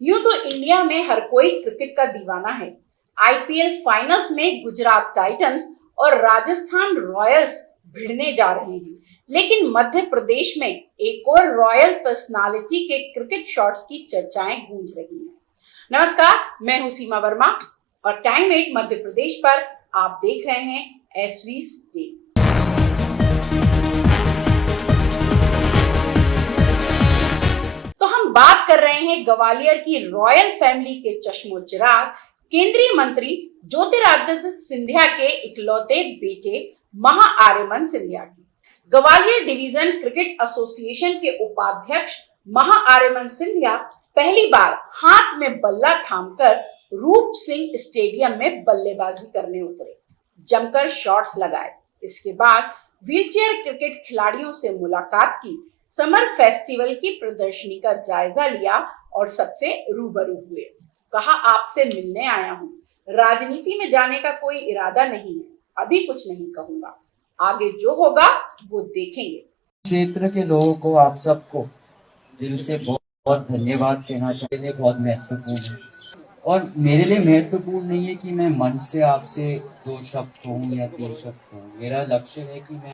यूं तो इंडिया में हर कोई क्रिकेट का दीवाना है। आईपीएल फाइनल्स में गुजरात टाइटंस और राजस्थान रॉयल्स भिड़ने जा रहे हैं, लेकिन मध्य प्रदेश में एक और रॉयल पर्सनालिटी के क्रिकेट शॉट्स की चर्चाएं गूंज रही हैं। नमस्कार, मैं हूं सीमा वर्मा और टाइम 8 मध्य प्रदेश पर आप देख रहे हैं एसवी स्टे। तो हम बात कर रहे हैं ग्वालियर की रॉयल फैमिली के चश्मोचिराग केंद्रीय मंत्री ज्योतिरादित्य सिंधिया के इकलौते बेटे महाआर्यमन सिंधिया की। ग्वालियर डिवीजन क्रिकेट एसोसिएशन के उपाध्यक्ष महाआर्यमन सिंधिया पहली बार हाथ में बल्ला थामकर रूप सिंह स्टेडियम में बल्लेबाजी करने उतरे, जमकर शॉट्स लगाए। इसके बाद व्हीलचेयर क्रिकेट खिलाड़ियों से मुलाकात की, समर फेस्टिवल की प्रदर्शनी का जायजा लिया और सबसे रूबरू हुए। कहा, आपसे मिलने आया हूँ, राजनीति में जाने का कोई इरादा नहीं है, अभी कुछ नहीं कहूंगा, आगे जो होगा वो देखेंगे। क्षेत्र के लोगों को, आप सबको दिल से बहुत बहुत धन्यवाद कहना चाहिए। बहुत महत्वपूर्ण है और मेरे लिए महत्वपूर्ण नहीं है कि मैं मंच से आपसे 2 शब्द कहूँ या 3 शब्द कहूँ। मेरा लक्ष्य है कि मैं,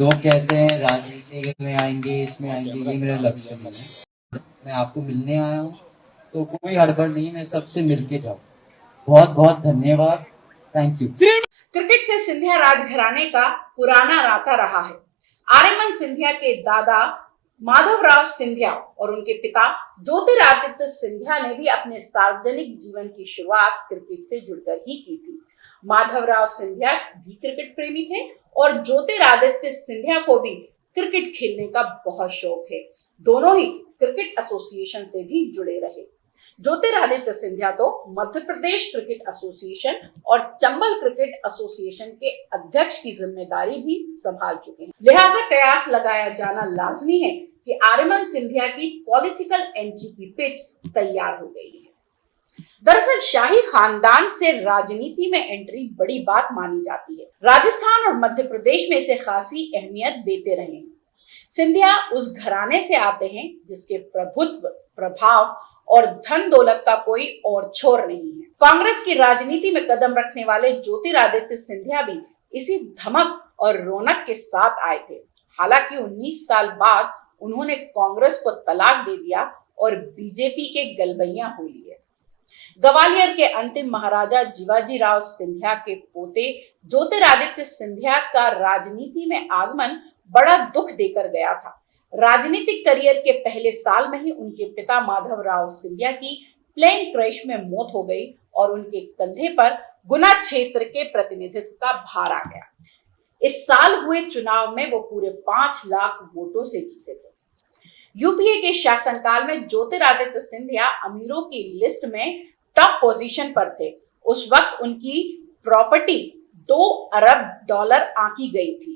लोग कहते हैं राजनीति में आएंगे, इसमें आएंगे, ये मेरा लक्ष्य नहीं है। मैं आपको मिलने आया हूँ तो कोई हड़बड़ नहीं, मैं सबसे मिलके जाऊँ। बहुत बहुत धन्यवाद, थैंक यू। क्रिकेट से सिंधिया राजघराने का पुराना नाता रहा है। आर्यमन सिंधिया के दादा माधवराव सिंधिया और उनके पिता ज्योतिरादित्य सिंधिया ने भी अपने सार्वजनिक जीवन की शुरुआत क्रिकेट से जुड़कर ही की थी। माधवराव सिंधिया भी क्रिकेट प्रेमी थे और ज्योतिरादित्य सिंधिया को भी क्रिकेट खेलने का बहुत शौक है। दोनों ही क्रिकेट एसोसिएशन से भी जुड़े रहे। ज्योतिरादित्य सिंधिया तो मध्य प्रदेश क्रिकेट एसोसिएशन और चंबल क्रिकेट एसोसिएशन के अध्यक्ष की जिम्मेदारी भी संभाल चुके हैं। लिहाजा कयास लगाया जाना लाजमी है कि आर्यमन सिंधिया की पॉलिटिकल एंट्री की पिच तैयार हो गई है। दरअसल शाही खानदान से राजनीति में एंट्री बड़ी बात मानी जाती है। राजस्थान और मध्य प्रदेश में इसे खासी अहमियत देते रहे हैं। सिंधिया उस घराने से आते हैं जिसके प्रभुत्व, प्रभाव और धन दौलत का कोई और छोर नहीं है। कांग्रेस की राजनीति में कदम रखने वाले ज्योतिरादित्य सिंधिया भी इसी धमक और रौनक के साथ आए थे। हालांकि 19 साल बाद उन्होंने कांग्रेस को तलाक दे दिया और बीजेपी के गलबैया हो लिए। ग्वालियर के अंतिम महाराजा जिवाजी राव सिंधिया के पोते ज्योतिरादित्य सिंधिया का राजनीति में आगमन बड़ा दुख देकर गया था। राजनीतिक करियर के पहले साल में ही उनके पिता माधवराव सिंधिया की प्लेन क्रैश में मौत हो गई और उनके कंधे पर गुना क्षेत्र के प्रतिनिधित्व का भार आ गया। इस साल हुए चुनाव में वो पूरे 5 लाख वोटों से जीते थे। यूपीए के शासनकाल में ज्योतिरादित्य सिंधिया अमीरों की लिस्ट में टॉप पोजीशन पर थे। उस वक्त उनकी प्रॉपर्टी $2 अरब आंकी गई थी।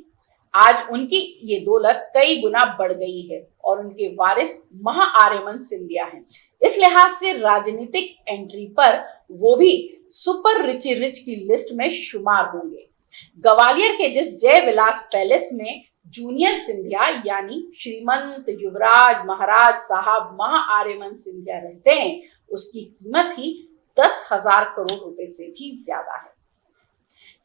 आज उनकी ये दौलत कई गुना बढ़ गई है और उनके वारिस महाआर्यमन सिंधिया हैं। इस लिहाज से राजनीतिक एंट्री पर वो भी सुपर रिच की लिस्ट में शुमार होंगे। ग्वालियर के जिस जय विलास पैलेस में जूनियर सिंधिया यानी श्रीमंत युवराज महाराज साहब महाआर्यमन सिंधिया रहते हैं, उसकी कीमत ही 10,000 करोड़ रुपए से भी ज्यादा है।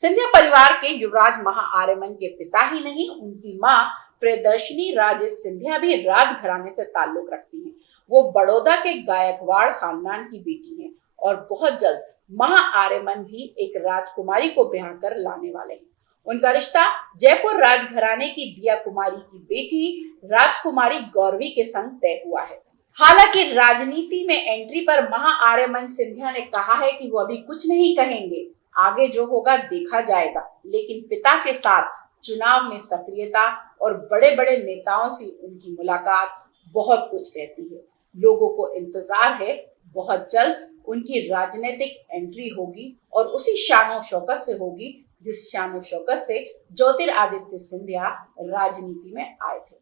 सिंधिया परिवार के युवराज महाआर्यमन के पिता ही नहीं, उनकी मां प्रियदर्शनी राजे सिंधिया भी राजघराने से ताल्लुक रखती हैं। वो बड़ौदा के गायकवाड़ खानदान की बेटी हैं और बहुत जल्द महाआर्यमन भी एक राजकुमारी को ब्याह कर लाने वाले हैं। उनका रिश्ता जयपुर राजघराने की दिया कुमारी की बेटी राजकुमारी गौरवी के संग तय हुआ है। हालांकि राजनीति में एंट्री पर महाआर्यमन सिंधिया ने कहा है कि वो अभी कुछ नहीं कहेंगे, आगे जो होगा देखा जाएगा। लेकिन पिता के साथ चुनाव में सक्रियता और बड़े बड़े नेताओं से उनकी मुलाकात बहुत कुछ कहती है। लोगों को इंतजार है, बहुत जल्द उनकी राजनीतिक एंट्री होगी और उसी शान शौकत से होगी जिस शान शौकत से ज्योतिरादित्य सिंधिया राजनीति में आए थे।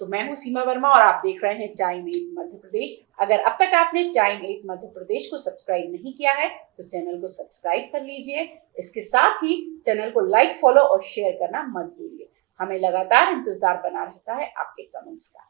तो मैं हूं सीमा वर्मा और आप देख रहे हैं टाइम 8 मध्य प्रदेश। अगर अब तक आपने टाइम 8 मध्य प्रदेश को सब्सक्राइब नहीं किया है तो चैनल को सब्सक्राइब कर लीजिए। इसके साथ ही चैनल को लाइक, फॉलो और शेयर करना मत भूलिए। हमें लगातार इंतजार बना रहता है आपके कमेंट्स का।